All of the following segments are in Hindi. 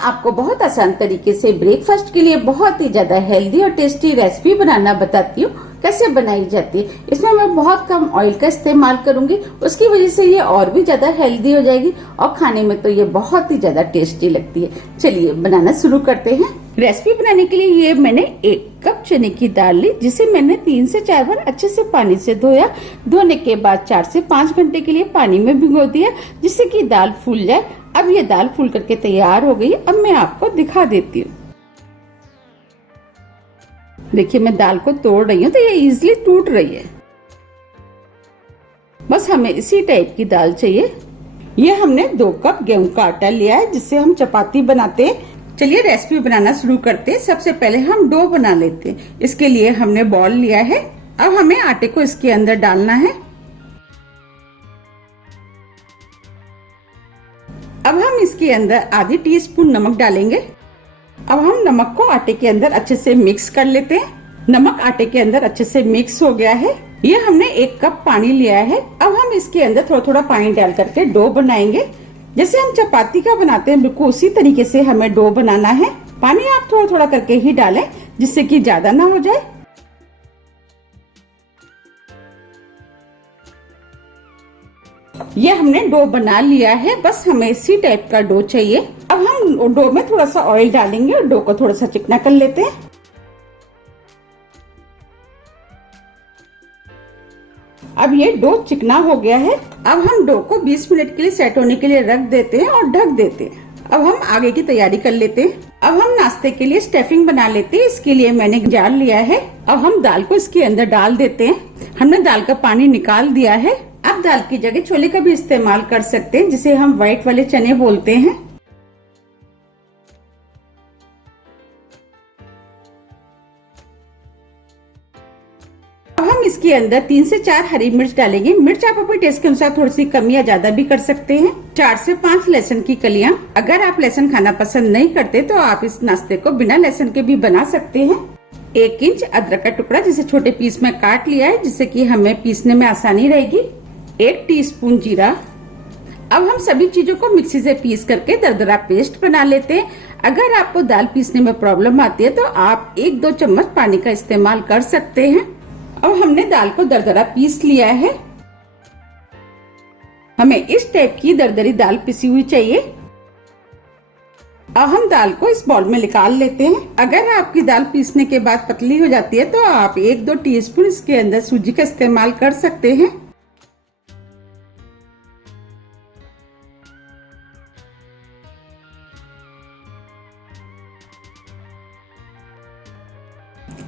आपको बहुत आसान तरीके से ब्रेकफास्ट के लिए बहुत ही ज्यादा हेल्दी और टेस्टी रेसिपी बनाना बताती हूँ। कैसे बनाई जाती है, इसमें मैं बहुत कम ऑयल का इस्तेमाल करूंगी, उसकी वजह से ये और भी ज्यादा हेल्दी हो जाएगी और खाने में तो ये बहुत ही ज्यादा टेस्टी लगती है। चलिए बनाना शुरू करते हैं। रेसिपी बनाने के लिए ये मैंने 1 कप चने की दाल ली, जिसे मैंने 3 से 4 बार अच्छे से पानी से धोया। धोने के बाद 4 से 5 घंटे के लिए पानी में भिगो दिया, जिससे कि दाल फूल जाए। अब ये दाल फूल करके तैयार हो गई। अब मैं आपको दिखा देती हूँ। देखिए मैं दाल को तोड़ रही हूँ तो ये इजीली टूट रही है। बस हमें इसी टाइप की दाल चाहिए। ये हमने 2 कप गेहूं का आटा लिया है, जिससे हम चपाती बनाते हैं। चलिए रेसिपी बनाना शुरू करते हैं। सबसे पहले हम डो बना लेते हैं। इसके लिए हमने बॉल लिया है। अब हमें आटे को इसके अंदर डालना है। अब हम इसके अंदर आधी टीस्पून नमक डालेंगे। अब हम नमक को आटे के अंदर अच्छे से मिक्स कर लेते हैं। नमक आटे के अंदर अच्छे से मिक्स हो गया है। ये हमने 1 कप पानी लिया है। अब हम इसके अंदर थोड़ा थोड़ा पानी डाल करके डो बनाएंगे। जैसे हम चपाती का बनाते हैं बिल्कुल उसी तरीके से हमें डो बनाना है। पानी आप थोड़ा थोड़ा करके ही डालें, जिससे कि ज्यादा ना हो जाए। ये हमने डो बना लिया है। बस हमें इसी टाइप का डो चाहिए। अब हम डो में थोड़ा सा ऑयल डालेंगे और डो को थोड़ा सा चिकना कर लेते हैं। अब ये डो चिकना हो गया है। अब हम डो को 20 मिनट के लिए सेट होने के लिए रख देते हैं और ढक देते हैं। अब हम आगे की तैयारी कर लेते हैं। अब हम नाश्ते के लिए स्टफिंग बना लेते हैं। इसके लिए मैंने जार लिया है। अब हम दाल को इसके अंदर डाल देते हैं। हमने दाल का पानी निकाल दिया है। अब दाल की जगह छोले का भी इस्तेमाल कर सकते हैं, जिसे हम व्हाइट वाले चने बोलते हैं। अब हम इसके अंदर 3 से 4 हरी मिर्च डालेंगे। मिर्च आप अपने टेस्ट के अनुसार थोड़ी सी कम या ज्यादा भी कर सकते हैं। 4 से 5 लहसुन की कलियां। अगर आप लहसुन खाना पसंद नहीं करते तो आप इस नाश्ते को बिना लहसुन के भी बना सकते हैं। 1 इंच अदरक का टुकड़ा, जिसे छोटे पीस में काट लिया है, जिससे कि हमें पीसने में आसानी रहेगी। 1 टीस्पून जीरा। अब हम सभी चीजों को मिक्सी से पीस करके दरदरा पेस्ट बना लेते हैं। अगर आपको दाल पीसने में प्रॉब्लम आती है तो आप 1-2 चम्मच पानी का इस्तेमाल कर सकते हैं। अब हमने दाल को दरदरा पीस लिया है। हमें इस टाइप की दरदरी दाल पिसी हुई चाहिए। अब हम दाल को इस बाउल में निकाल लेते हैं। अगर आपकी दाल पीसने के बाद पतली हो जाती है तो आप 1-2 टीस्पून इसके अंदर सूजी का इस्तेमाल कर सकते हैं।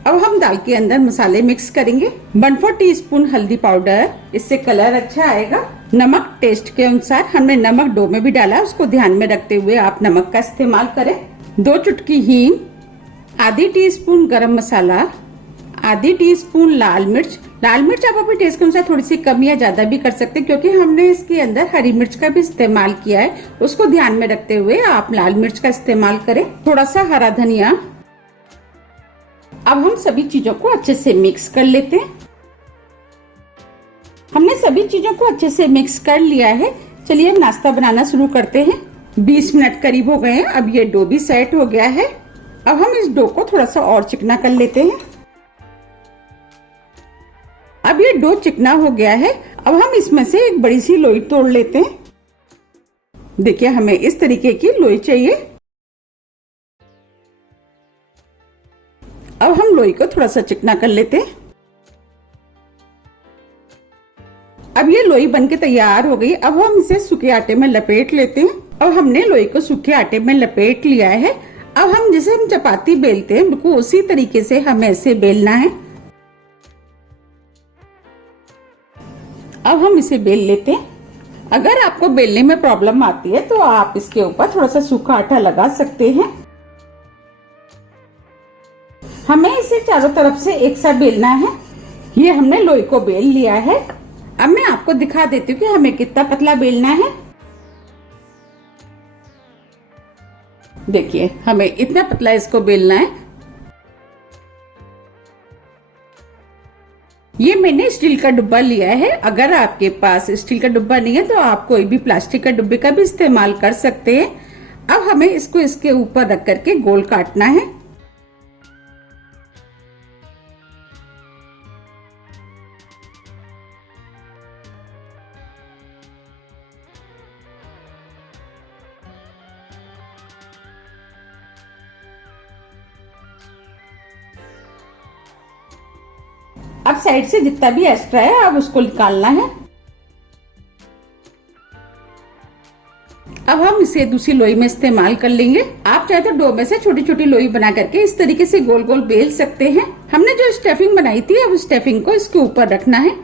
अब हम दाल के अंदर मसाले मिक्स करेंगे। 1/4 टीस्पून हल्दी पाउडर, इससे कलर अच्छा आएगा। नमक टेस्ट के अनुसार। हमने नमक डो में भी डाला है, उसको ध्यान में रखते हुए आप नमक का इस्तेमाल करें। 2 चुटकी हींग, आधी टीस्पून गरम मसाला, आधी टीस्पून लाल मिर्च। लाल मिर्च आप अपने टेस्ट के अनुसार थोड़ी सी कम या ज्यादा भी कर सकते हैं, क्योंकि हमने इसके अंदर हरी मिर्च का भी इस्तेमाल किया है। उसको ध्यान में रखते हुए आप लाल मिर्च का इस्तेमाल करें। थोड़ा सा हरा धनिया। अब हम सभी चीजों को अच्छे से मिक्स कर लेते हैं। हमने सभी चीजों को अच्छे से मिक्स कर लिया है। चलिए हम नाश्ता बनाना शुरू करते हैं। 20 मिनट करीब हो गए हैं। अब ये डो भी सेट हो गया है। अब हम इस डो को थोड़ा सा और चिकना कर लेते हैं। अब ये डो चिकना हो गया है। अब हम इसमें से एक बड़ी सी लोई तोड़ लेते हैं। देखिए हमें इस तरीके की लोई चाहिए। अब हम लोई को थोड़ा सा चिकना कर लेते हैं। अब ये लोई बनके तैयार हो गई। अब हम इसे सूखे आटे में लपेट लेते हैं। अब हमने लोई को सूखे आटे में लपेट लिया है। अब हम जैसे हम चपाती बेलते हैं बिल्कुल उसी तरीके से हमें इसे बेलना है। अब हम इसे बेल लेते हैं। अगर आपको बेलने में प्रॉब्लम आती है तो आप इसके ऊपर थोड़ा सा सूखा आटा लगा सकते हैं। हमें इसे चारों तरफ से एक साथ बेलना है। ये हमने लोई को बेल लिया है। अब मैं आपको दिखा देती हूँ कि हमें कितना पतला बेलना है। देखिए हमें इतना पतला इसको बेलना है। ये मैंने स्टील का डिब्बा लिया है। अगर आपके पास स्टील का डिब्बा नहीं है तो आप कोई भी प्लास्टिक का डिब्बे का भी इस्तेमाल कर सकते हैं। अब हमें इसको इसके ऊपर रख करके गोल काटना है। अब साइड से जितना भी एक्स्ट्रा है अब उसको निकालना है। अब हम इसे दूसरी लोई में इस्तेमाल कर लेंगे। आप चाहे तो डो में से छोटी छोटी लोई बना करके इस तरीके से गोल गोल बेल सकते हैं। हमने जो स्टफिंग बनाई थी अब स्टफिंग को इसके ऊपर रखना है।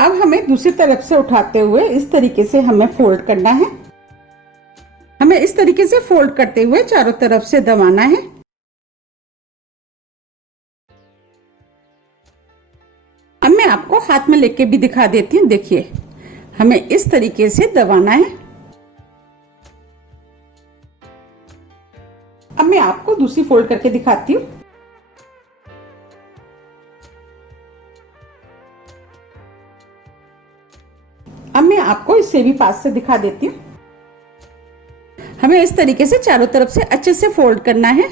अब हमें दूसरी तरफ से उठाते हुए इस तरीके से हमें फोल्ड करना है। हमें इस तरीके से फोल्ड करते हुए चारों तरफ से दबाना है। अब मैं आपको हाथ में लेके भी दिखा देती हूँ। देखिए, हमें इस तरीके से दबाना है। अब मैं आपको दूसरी फोल्ड करके दिखाती हूँ। अब मैं आपको इसे भी पास से दिखा देती हूँ। हमें इस तरीके से चारों तरफ से अच्छे से फोल्ड करना है।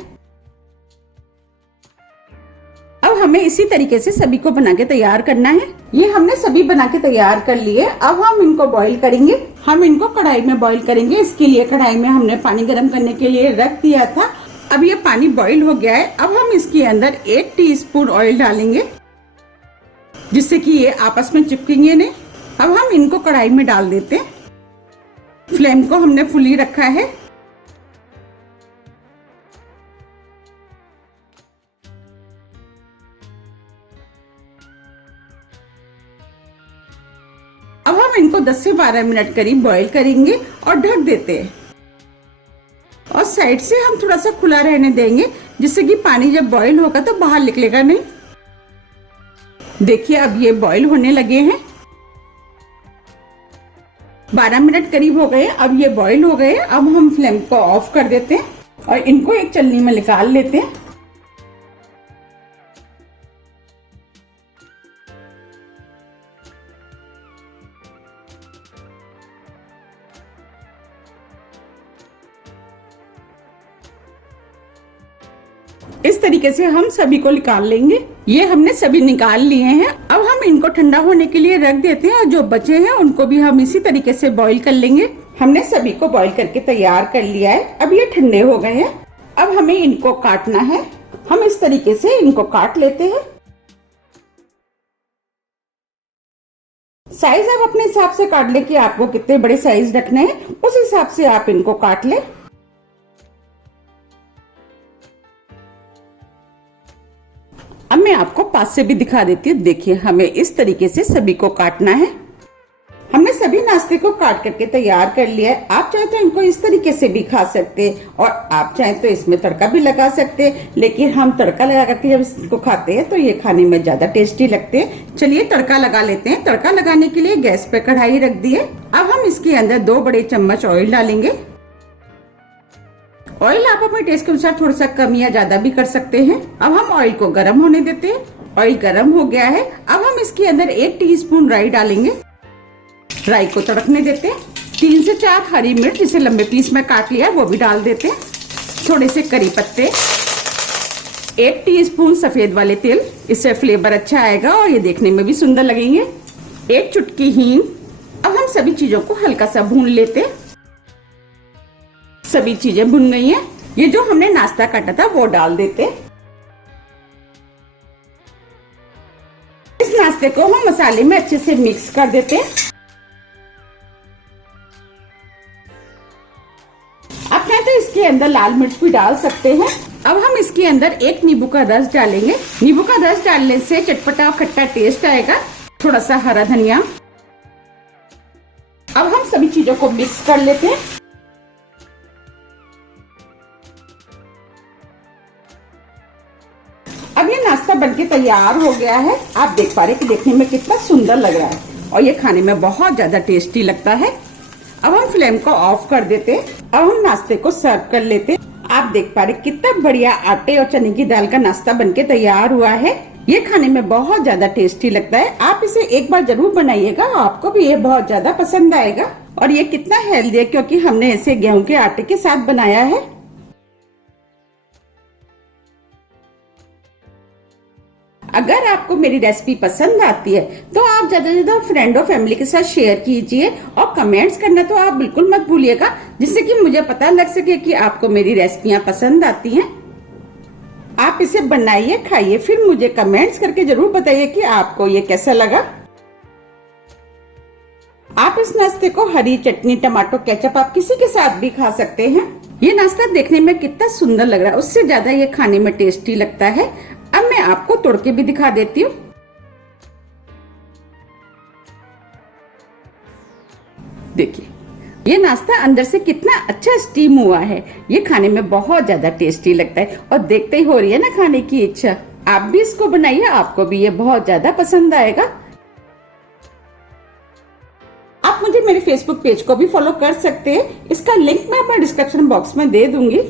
अब हमें इसी तरीके से सभी को बना के तैयार करना है। ये हमने सभी बना के तैयार कर लिए। अब हम इनको बॉईल करेंगे। हम इनको कढ़ाई में बॉईल करेंगे। इसके लिए कढ़ाई में हमने पानी गर्म करने के लिए रख दिया था। अब ये पानी बॉईल हो गया है। अब हम इसके अंदर 1 टीस्पून ऑयल डालेंगे, जिससे कि ये आपस में चिपकेंगे नहीं। अब हम इनको कढ़ाई में डाल देते हैं। फ्लेम को हमने फुली रखा है। अब हम इनको 10 से 12 मिनट करीब बॉईल करेंगे और ढक देते हैं। और साइड से हम थोड़ा सा खुला रहने देंगे, जिससे कि पानी जब बॉईल होगा तो बाहर निकलेगा नहीं। देखिए, अब ये बॉईल होने लगे हैं। 12 मिनट करीब हो गए। अब ये बॉईल हो गए। अब हम फ्लेम को ऑफ कर देते हैं और इनको एक छलनी में निकाल लेते हैं। इस तरीके से हम सभी को निकाल लेंगे। ये हमने सभी निकाल लिए हैं। अब हम इनको ठंडा होने के लिए रख देते हैं और जो बचे हैं उनको भी हम इसी तरीके से बॉईल कर लेंगे। हमने सभी को बॉईल करके तैयार कर लिया है। अब ये ठंडे हो गए हैं। अब हमें इनको काटना है। हम इस तरीके से इनको काट लेते हैं। साइज आप अपने हिसाब से काट ले कि आपको कितने बड़े साइज रखने हैं, उस हिसाब से आप इनको काट ले। अब मैं आपको पास से भी दिखा देती हूँ। देखिए, हमें इस तरीके से सभी को काटना है। हमने सभी नाश्ते को काट करके तैयार कर लिया है। आप चाहे तो इनको इस तरीके से भी खा सकते हैं और आप चाहे तो इसमें तड़का भी लगा सकते हैं, लेकिन हम तड़का लगा करके जब इसको खाते हैं तो ये खाने में ज्यादा टेस्टी लगते हैं। चलिए तड़का लगा लेते हैं। तड़का लगाने के लिए गैस पे कढ़ाई रख दी है। अब हम इसके अंदर 2 बड़े चम्मच ऑयल डालेंगे। ऑयल आप अपने टेस्ट के अनुसार थोड़ा सा कम या ज्यादा भी कर सकते हैं। अब हम ऑयल को गर्म होने देते हैं। ऑयल गर्म हो गया है। अब हम इसके अंदर 1 टीस्पून राई डालेंगे। राई को तड़कने देते हैं। 3 से 4 हरी मिर्च जिसे लंबे पीस में काट लिया वो भी डाल देते हैं। थोड़े से करी पत्ते, 1 टीस्पून सफेद वाले तिल, इससे फ्लेवर अच्छा आएगा और ये देखने में भी सुंदर लगेंगे। 1 चुटकी हींग। अब हम सभी चीजों को हल्का सा भून लेते हैं। सभी चीजें भुन गई हैं। ये जो हमने नाश्ता काटा था वो डाल देते हैं। इस नाश्ते को हम मसाले में अच्छे से मिक्स कर देते हैं। आप चाहे तो इसके अंदर लाल मिर्च भी डाल सकते हैं। अब हम इसके अंदर 1 नींबू का रस डालेंगे। नींबू का रस डालने से चटपटा और खट्टा टेस्ट आएगा। थोड़ा सा हरा धनिया। अब हम सभी चीजों को मिक्स कर लेते हैं। अब ये नाश्ता बनके तैयार हो गया है। आप देख पा रहे हैं कि देखने में कितना सुंदर लग रहा है और ये खाने में बहुत ज्यादा टेस्टी लगता है। अब हम फ्लेम को ऑफ कर देते। अब हम नाश्ते को सर्व कर लेते। आप देख पा रहे कितना बढ़िया आटे और चने की दाल का नाश्ता बनके तैयार हुआ है। ये खाने में बहुत ज्यादा टेस्टी लगता है। आप इसे एक बार जरूर बनाइएगा, आपको भी ये बहुत ज्यादा पसंद आएगा। और ये कितना हेल्दी है क्योंकि हमने इसे गेहूं के आटे के साथ बनाया है। अगर आपको मेरी रेसिपी पसंद आती है तो आप ज्यादा से ज्यादा फ्रेंड और फैमिली के साथ शेयर कीजिए और कमेंट्स करना तो आप बिल्कुल मत भूलिएगा, जिससे कि मुझे पता लग सके कि आपको मेरी रेसिपियां पसंद आती हैं। आप इसे बनाइए, खाइए, फिर मुझे कमेंट्स करके जरूर बताइए कि आपको ये कैसा लगा। आप इस नाश्ते को हरी चटनी, टमाटो केचप, आप किसी के साथ भी खा सकते हैं। ये नाश्ता देखने में कितना सुंदर लग रहा है, उससे ज्यादा ये खाने में टेस्टी लगता है। अब मैं आपको तोड़ के भी दिखा देती हूँ। देखिए ये नाश्ता अंदर से कितना अच्छा स्टीम हुआ है। ये खाने में बहुत ज्यादा टेस्टी लगता है और देखते ही हो रही है ना खाने की इच्छा। आप भी इसको बनाइए, आपको भी ये बहुत ज्यादा पसंद आएगा। आप मुझे मेरे फेसबुक पेज को भी फॉलो कर सकते हैं, इसका लिंक मैं अपने डिस्क्रिप्शन बॉक्स में दे दूंगी।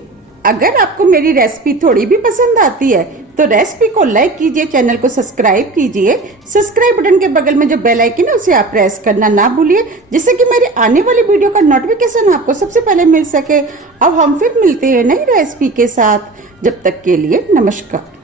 अगर आपको मेरी रेसिपी थोड़ी भी पसंद आती है तो रेसिपी को लाइक कीजिए, चैनल को सब्सक्राइब कीजिए। सब्सक्राइब बटन के बगल में जो बेल आइकन है उसे आप प्रेस करना ना भूलिए, जिससे कि मेरी आने वाली वीडियो का नोटिफिकेशन आपको सबसे पहले मिल सके। अब हम फिर मिलते हैं नई रेसिपी के साथ। जब तक के लिए नमस्कार।